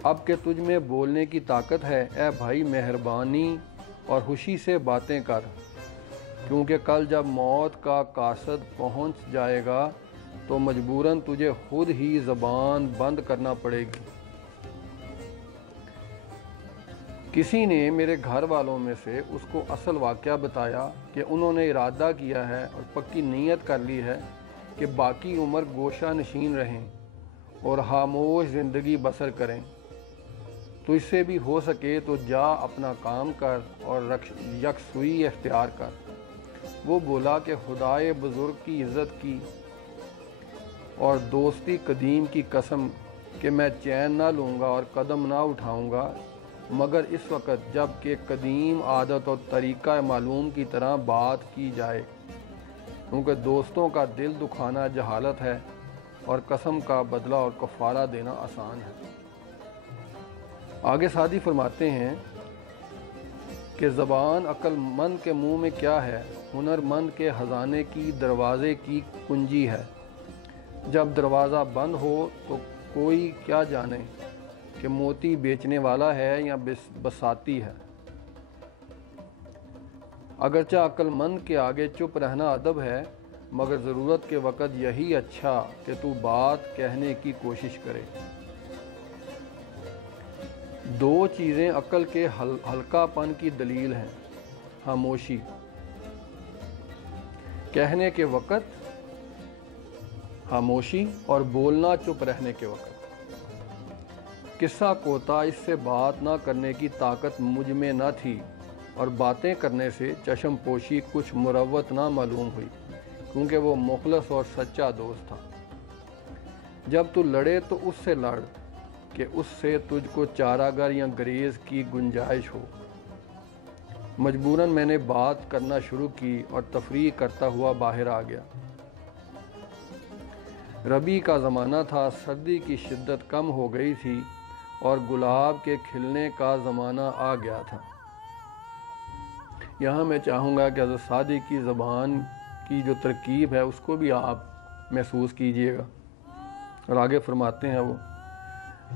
اب کہ تجھ میں بولنے کی طاقت ہے، اے بھائی مہربانی اور خوشی سے باتیں کر، کیونکہ کل جب موت کا قاصد پہنچ جائے گا تو مجبوراً تجھے خود ہی زبان بند کرنا پڑے گی۔ کسی نے میرے گھر والوں میں سے اس کو اصل واقعہ بتایا کہ انہوں نے ارادہ کیا ہے اور پکی نیت کر لی ہے کہ باقی عمر گوشہ نشین رہیں اور خاموش زندگی بسر کریں۔ تو اس سے بھی ہو سکے تو جا اپنا کام کر اور یکسوئی اختیار کر۔ وہ بولا کہ خدائے بزرگ کی عزت کی اور دوستی قدیم کی قسم کہ میں چین نہ لوں گا اور قدم نہ اٹھاؤں گا مگر اس وقت جب کہ قدیم عادت اور طریقہ معلوم کی طرح بات کی جائے، کیونکہ دوستوں کا دل دکھانا جہالت ہے اور قسم کا بدلہ اور کفارہ دینا آسان ہے۔ آگے سعدی فرماتے ہیں کہ زبان عقل مند کے منہ میں کیا ہے، ہنر مند کے خزانے کی دروازے کی کنجی ہے۔ جب دروازہ بند ہو تو کوئی کیا جانے کہ موتی بیچنے والا ہے یا بساتی ہے۔ اگرچہ عقل مند کے آگے چپ رہنا ادب ہے، مگر ضرورت کے وقت یہی اچھا کہ تو بات کہنے کی کوشش کرے۔ دو چیزیں عقل کے ہلکا پن کی دلیل ہیں، خاموشی کہنے کے وقت خاموشی اور بولنا چپ رہنے کے وقت۔ قصہ کوتا اس سے بات نہ کرنے کی طاقت مجھ میں نہ تھی اور باتیں کرنے سے چشم پوشی کچھ مروت نہ معلوم ہوئی، کیونکہ وہ مخلص اور سچا دوست تھا۔ جب تو لڑے تو اس سے لڑ کہ اس سے تجھ کو چارہ گر یا گریز کی گنجائش ہو۔ مجبوراً میں نے بات کرنا شروع کی اور تفریح کرتا ہوا باہر آ گیا۔ ربیع کا زمانہ تھا، سردی کی شدت کم ہو گئی تھی اور گلاب کے کھلنے کا زمانہ آ گیا تھا۔ یہاں میں چاہوں گا کہ حضرت سعدی کی زبان کی جو ترکیب ہے اس کو بھی آپ محسوس کیجئے گا، اور آگے فرماتے ہیں وہ،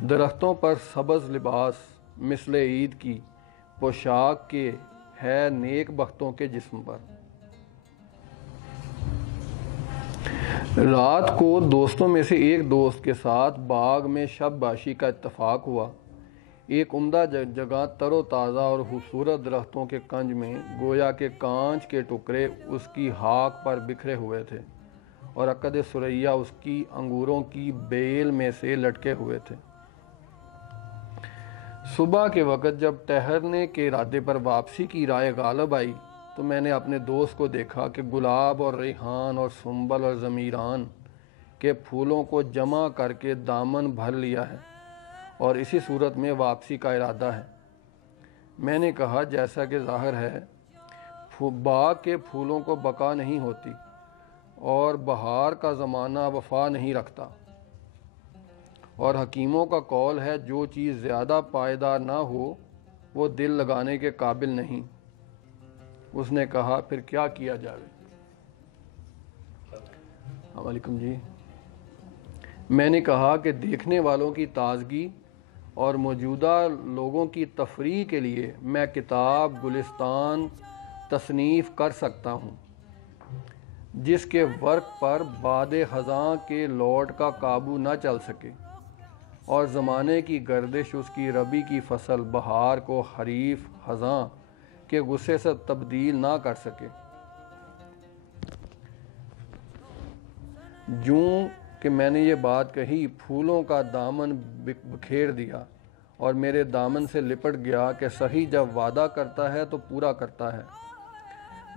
درختوں پر سبز لباس مثل عید کی پوشاک کے ہے نیک بختوں کے جسم پر۔ رات کو دوستوں میں سے ایک دوست کے ساتھ باغ میں شب باشی کا اتفاق ہوا۔ ایک عمدہ جگہ تر و تازہ اور خوبصورت درختوں کے کنج میں گویا کہ کانچ کے ٹکڑے اس کی خاک پر بکھرے ہوئے تھے اور عقد ثریا اس کی انگوروں کی بیل میں سے لٹکے ہوئے تھے۔ صبح کے وقت جب ٹہرنے کے ارادے پر واپسی کی رائے غالب آئی تو میں نے اپنے دوست کو دیکھا کہ گلاب اور ریحان اور سنبل اور زمیران کے پھولوں کو جمع کر کے دامن بھر لیا ہے اور اسی صورت میں واپسی کا ارادہ ہے۔ میں نے کہا جیسا کہ ظاہر ہے باغ کے پھولوں کو بقا نہیں ہوتی اور بہار کا زمانہ وفا نہیں رکھتا، اور حکیموں کا قول ہے جو چیز زیادہ پائیدار نہ ہو وہ دل لگانے کے قابل نہیں۔ اس نے کہا پھر کیا کیا جائے؟ السلام علیکم جی۔ میں نے کہا کہ دیکھنے والوں کی تازگی اور موجودہ لوگوں کی تفریح کے لیے میں کتاب گلستان تصنیف کر سکتا ہوں، جس کے ورق پر باد خزاں کے لوٹ کا قابو نہ چل سکے اور زمانے کی گردش اس کی ربیع کی فصل بہار کو خریف خزاں کے غصے سے تبدیل نہ کر سکے۔ جوں کہ میں نے یہ بات کہی پھولوں کا دامن بکھیر دیا اور میرے دامن سے لپٹ گیا کہ سہی جب وعدہ کرتا ہے تو پورا کرتا ہے۔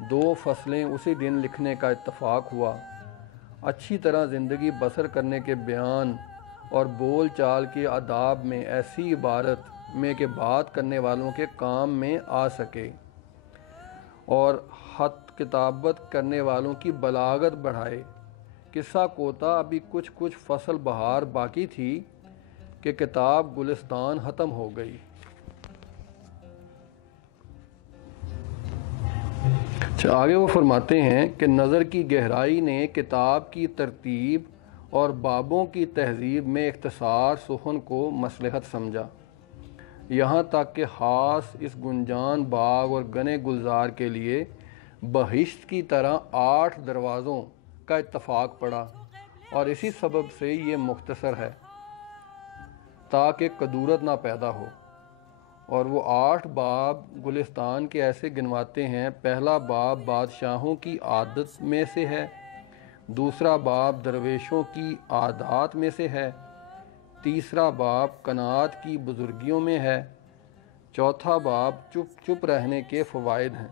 2 فصلیں اسی دن لکھنے کا اتفاق ہوا۔ اچھی طرح زندگی بسر کرنے کے بیان اور بول چال کے آداب میں ایسی عبارت میں کہ بات کرنے والوں کے کام میں آ سکے اور خط کتابت کرنے والوں کی بلاغت بڑھائے۔ قصہ کوتا ابھی کچھ فصل بہار باقی تھی کہ کتاب گلستان ختم ہو گئی۔ آگے وہ فرماتے ہیں کہ نظر کی گہرائی نے کتاب کی ترتیب اور بابوں کی تہذیب میں اختصار سخن کو مصلحت سمجھا، یہاں تک کہ خاص اس گنجان باغ اور گنے گلزار کے لیے بہشت کی طرح 8 دروازوں کا اتفاق پڑا، اور اسی سبب سے یہ مختصر ہے تاکہ کدورت نہ پیدا ہو۔ اور وہ 8 باب گلستان کے ایسے گنواتے ہیں: پہلا باب بادشاہوں کی عادت میں سے ہے، دوسرا باب درویشوں کی عادات میں سے ہے، تیسرا باب قناعت کی بزرگیوں میں ہے، چوتھا باب چپ چپ رہنے کے فوائد ہیں،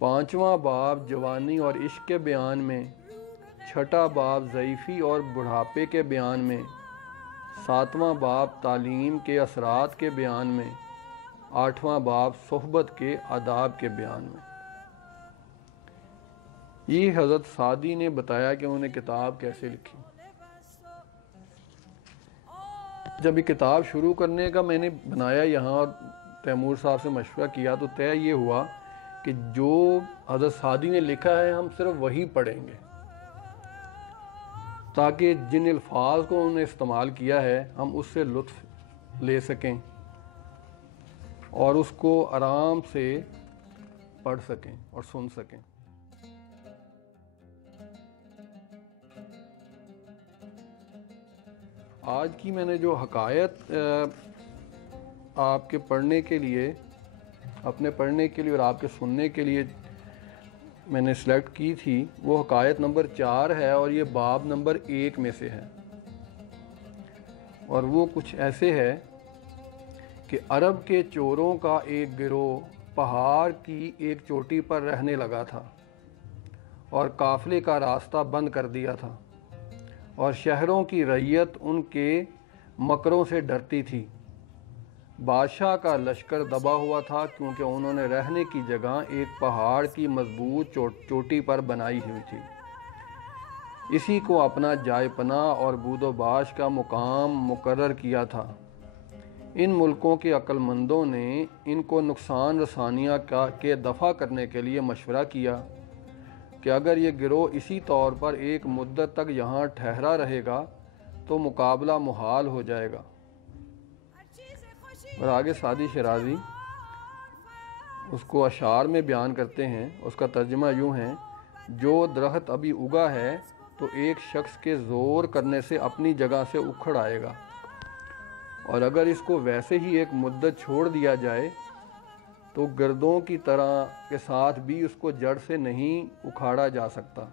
پانچواں باب جوانی اور عشق کے بیان میں، چھٹا باب ضعیفی اور بڑھاپے کے بیان میں، ساتواں باب تعلیم کے اثرات کے بیان میں، آٹھواں باب صحبت کے آداب کے بیان میں۔ یہ حضرت سعدی نے بتایا کہ انہوں نے کتاب کیسے لکھی۔ جب یہ کتاب شروع کرنے کا میں نے بنایا یہاں اور تیمور صاحب سے مشورہ کیا تو طے یہ ہوا کہ جو حضرت سعدی نے لکھا ہے ہم صرف وہی پڑھیں گے، تاکہ جن الفاظ کو انہوں نے استعمال کیا ہے ہم اس سے لطف لے سکیں اور اس کو آرام سے پڑھ سکیں اور سن سکیں۔ آج کی میں نے جو حکایت آپ کے پڑھنے کے لیے، اپنے پڑھنے کے لیے اور آپ کے سننے کے لیے میں نے سلیکٹ کی تھی، وہ حکایت نمبر 4 ہے اور یہ باب نمبر 1 میں سے ہے، اور وہ کچھ ایسے ہے کہ عرب کے چوروں کا ایک گروہ پہاڑ کی ایک چوٹی پر رہنے لگا تھا اور قافلے کا راستہ بند کر دیا تھا، اور شہروں کی رعیت ان کے مکروں سے ڈرتی تھی۔ بادشاہ کا لشکر دبا ہوا تھا کیونکہ انہوں نے رہنے کی جگہ ایک پہاڑ کی مضبوط چوٹی پر بنائی ہوئی تھی، اسی کو اپنا جائے پناہ اور بود و باش کا مقام مقرر کیا تھا۔ ان ملکوں کے عقل مندوں نے ان کو نقصان رسانیاں کے دفع کرنے کے لیے مشورہ کیا کہ اگر یہ گروہ اسی طور پر ایک مدت تک یہاں ٹھہرا رہے گا تو مقابلہ محال ہو جائے گا۔ اور آگے سعدی شیرازی اس کو اشعار میں بیان کرتے ہیں، اس کا ترجمہ یوں ہے: جو درخت ابھی اگا ہے تو ایک شخص کے زور کرنے سے اپنی جگہ سے اکھڑ آئے گا، اور اگر اس کو ویسے ہی ایک مدت چھوڑ دیا جائے تو گردوں کی طرح کے ساتھ بھی اس کو جڑ سے نہیں اکھاڑا جا سکتا۔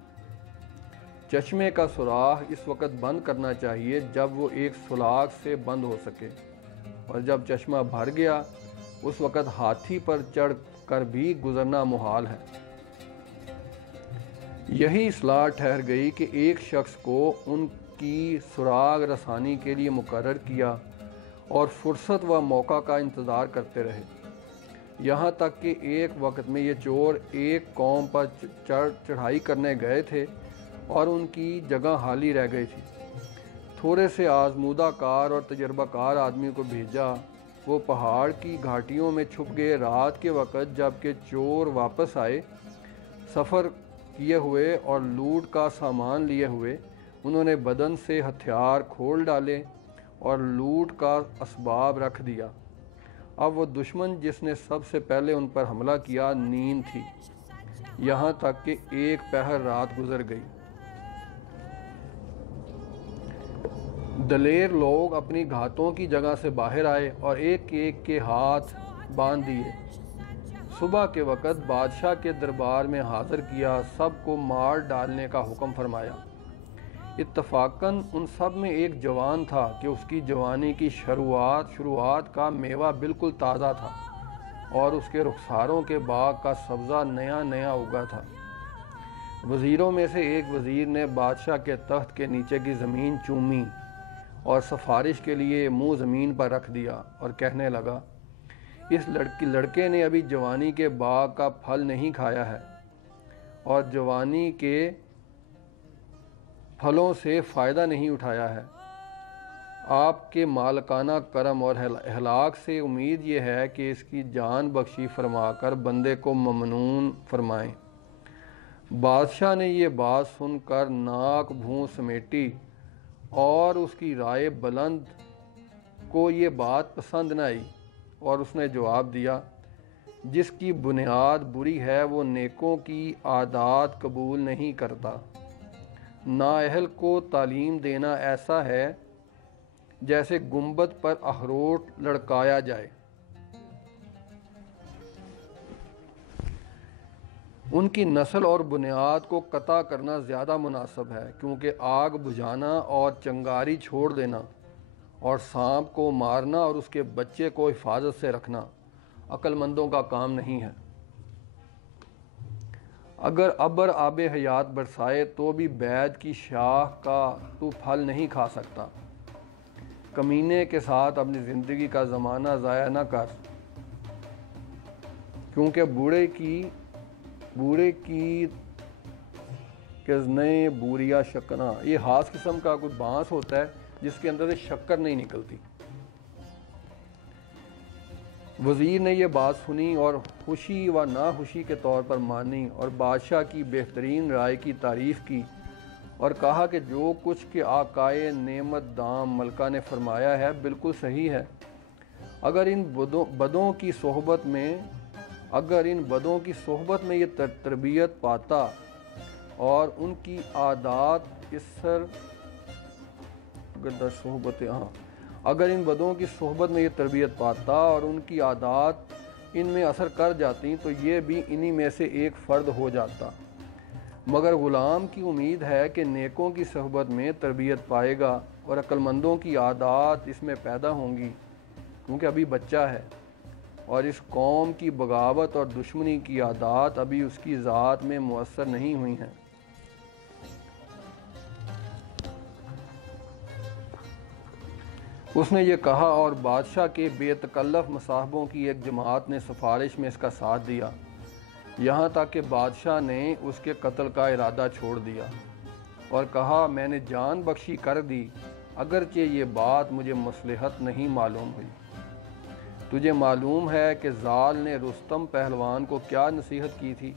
چشمے کا سوراخ اس وقت بند کرنا چاہیے جب وہ ایک سولاخ سے بند ہو سکے، اور جب چشمہ بھر گیا اس وقت ہاتھی پر چڑھ کر بھی گزرنا محال ہے۔ یہی اصلاح ٹھہر گئی کہ ایک شخص کو ان کی سراغ رسانی کے لیے مقرر کیا اور فرصت و موقع کا انتظار کرتے رہے، یہاں تک کہ ایک وقت میں یہ چور ایک قوم پر چڑھائی کرنے گئے تھے اور ان کی جگہ خالی رہ گئی تھی۔ تھوڑے سے آزمودہ کار اور تجربہ کار آدمی کو بھیجا، وہ پہاڑ کی گھاٹیوں میں چھپ گئے۔ رات کے وقت جب کہ چور واپس آئے سفر کیے ہوئے اور لوٹ کا سامان لیے ہوئے، انہوں نے بدن سے ہتھیار کھول ڈالے اور لوٹ کا اسباب رکھ دیا۔ اب وہ دشمن جس نے سب سے پہلے ان پر حملہ کیا نیند تھی، یہاں تک کہ ایک پہر رات گزر گئی۔ دلیر لوگ اپنی گھاتوں کی جگہ سے باہر آئے اور ایک ایک کے ہاتھ باندھ دیے۔ صبح کے وقت بادشاہ کے دربار میں حاضر کیا، سب کو مار ڈالنے کا حکم فرمایا۔ اتفاقاً ان سب میں ایک جوان تھا کہ اس کی جوانی کی شروعات کا میوہ بالکل تازہ تھا اور اس کے رخساروں کے باغ کا سبزہ نیا نیا اگا تھا۔ وزیروں میں سے ایک وزیر نے بادشاہ کے تخت کے نیچے کی زمین چومی اور سفارش کے لیے منہ زمین پر رکھ دیا اور کہنے لگا: اس لڑکے نے ابھی جوانی کے باغ کا پھل نہیں کھایا ہے اور جوانی کے پھلوں سے فائدہ نہیں اٹھایا ہے۔ آپ کے مالکانہ کرم اور اخلاق سے امید یہ ہے کہ اس کی جان بخشی فرما کر بندے کو ممنون فرمائیں۔ بادشاہ نے یہ بات سن کر ناک بھون سمیٹی اور اس کی رائے بلند کو یہ بات پسند نہ آئی، اور اس نے جواب دیا، جس کی بنیاد بری ہے وہ نیکوں کی عادات قبول نہیں کرتا۔ نااہل کو تعلیم دینا ایسا ہے جیسے گنبد پر اخروٹ لڑکایا جائے۔ ان کی نسل اور بنیاد کو قطع کرنا زیادہ مناسب ہے، کیونکہ آگ بجھانا اور چنگاری چھوڑ دینا اور سانپ کو مارنا اور اس کے بچے کو حفاظت سے رکھنا عقل مندوں کا کام نہیں ہے۔ اگر ابر آب حیات برسائے تو بھی بیج کی شاخ کا تو پھل نہیں کھا سکتا۔ کمینے کے ساتھ اپنی زندگی کا زمانہ ضائع نہ کر، کیونکہ بوڑھے کی کزنے بوریا شکنا، یہ خاص قسم کا کوئی بانس ہوتا ہے جس کے اندر سے شکر نہیں نکلتی۔ وزیر نے یہ بات سنی اور خوشی و ناخوشی کے طور پر مانی، اور بادشاہ کی بہترین رائے کی تعریف کی اور کہا کہ جو کچھ کہ آقائے نعمت دام ملکہ نے فرمایا ہے بالکل صحیح ہے۔ اگر ان بدوں کی صحبت میں یہ تربیت پاتا اور ان کی عادات اگر ان بدوں کی صحبت میں یہ تربیت پاتا اور ان کی عادات ان میں اثر کر جاتی تو یہ بھی انہی میں سے ایک فرد ہو جاتا، مگر غلام کی امید ہے کہ نیکوں کی صحبت میں تربیت پائے گا اور عقل مندوں کی عادات اس میں پیدا ہوں گی، کیونکہ ابھی بچہ ہے اور اس قوم کی بغاوت اور دشمنی کی عادات ابھی اس کی ذات میں مؤثر نہیں ہوئی ہیں۔ اس نے یہ کہا اور بادشاہ کے بے تکلف مصاحبوں کی ایک جماعت نے سفارش میں اس کا ساتھ دیا، یہاں تک کہ بادشاہ نے اس کے قتل کا ارادہ چھوڑ دیا اور کہا، میں نے جان بخشی کر دی، اگرچہ یہ بات مجھے مصلحت نہیں معلوم ہوئی۔ تجھے معلوم ہے کہ زال نے رستم پہلوان کو کیا نصیحت کی تھی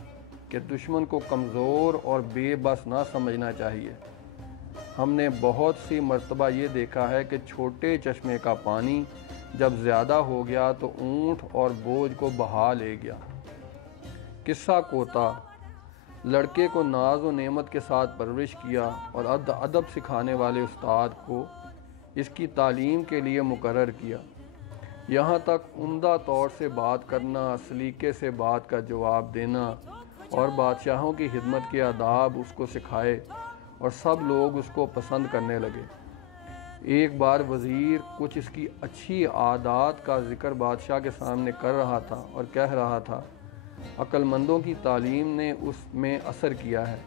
کہ دشمن کو کمزور اور بے بس نہ سمجھنا چاہیے۔ ہم نے بہت سی مرتبہ یہ دیکھا ہے کہ چھوٹے چشمے کا پانی جب زیادہ ہو گیا تو اونٹ اور بوجھ کو بہا لے گیا۔ قصہ کوتا، لڑکے کو ناز و نعمت کے ساتھ پرورش کیا اور ادب سکھانے والے استاد کو اس کی تعلیم کے لیے مقرر کیا، یہاں تک عمدہ طور سے بات کرنا، سلیقے سے بات کا جواب دینا اور بادشاہوں کی خدمت کے آداب اس کو سکھائے، اور سب لوگ اس کو پسند کرنے لگے۔ ایک بار وزیر کچھ اس کی اچھی عادات کا ذکر بادشاہ کے سامنے کر رہا تھا اور کہہ رہا تھا، عقل مندوں کی تعلیم نے اس میں اثر کیا ہے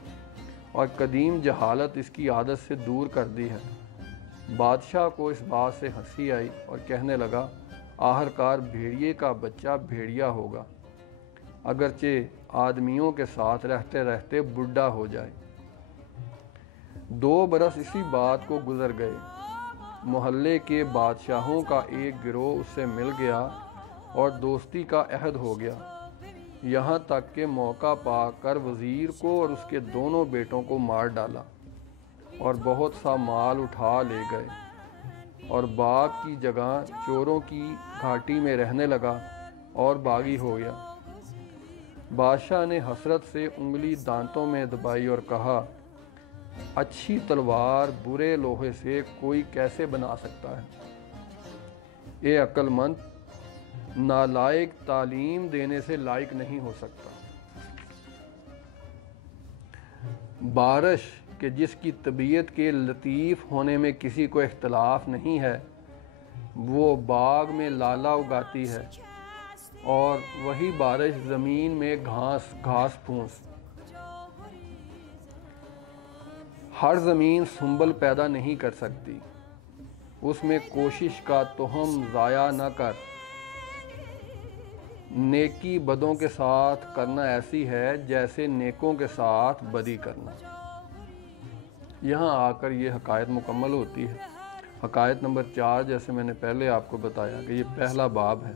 اور قدیم جہالت اس کی عادت سے دور کر دی ہے۔ بادشاہ کو اس بات سے ہنسی آئی اور کہنے لگا، آخرکار بھیڑیے کا بچہ بھیڑیا ہوگا، اگرچہ آدمیوں کے ساتھ رہتے رہتے بڈھا ہو جائے۔ 2 برس اسی بات کو گزر گئے۔ محلے کے بادشاہوں کا ایک گروہ اس سے مل گیا اور دوستی کا عہد ہو گیا، یہاں تک کہ موقع پا کر وزیر کو اور اس کے دونوں بیٹوں کو مار ڈالا اور بہت سا مال اٹھا لے گئے، اور باغ کی جگہ چوروں کی گھاٹی میں رہنے لگا اور باغی ہو گیا۔ بادشاہ نے حسرت سے انگلی دانتوں میں دبائی اور کہا، اچھی تلوار برے لوہے سے کوئی کیسے بنا سکتا ہے؟ اے عقل مند، نالائق تعلیم دینے سے لائق نہیں ہو سکتا۔ بارش کہ جس کی طبیعت کے لطیف ہونے میں کسی کو اختلاف نہیں ہے، وہ باغ میں لالا اگاتی ہے، اور وہی بارش زمین میں گھاس پھوس۔ ہر زمین سنبل پیدا نہیں کر سکتی، اس میں کوشش کا تخم ضائع نہ کر۔ نیکی بدوں کے ساتھ کرنا ایسی ہے جیسے نیکوں کے ساتھ بدی کرنا۔ یہاں آ کر یہ حکایت مکمل ہوتی ہے۔ حکایت نمبر 4 جیسے میں نے پہلے آپ کو بتایا کہ یہ پہلا باب ہے۔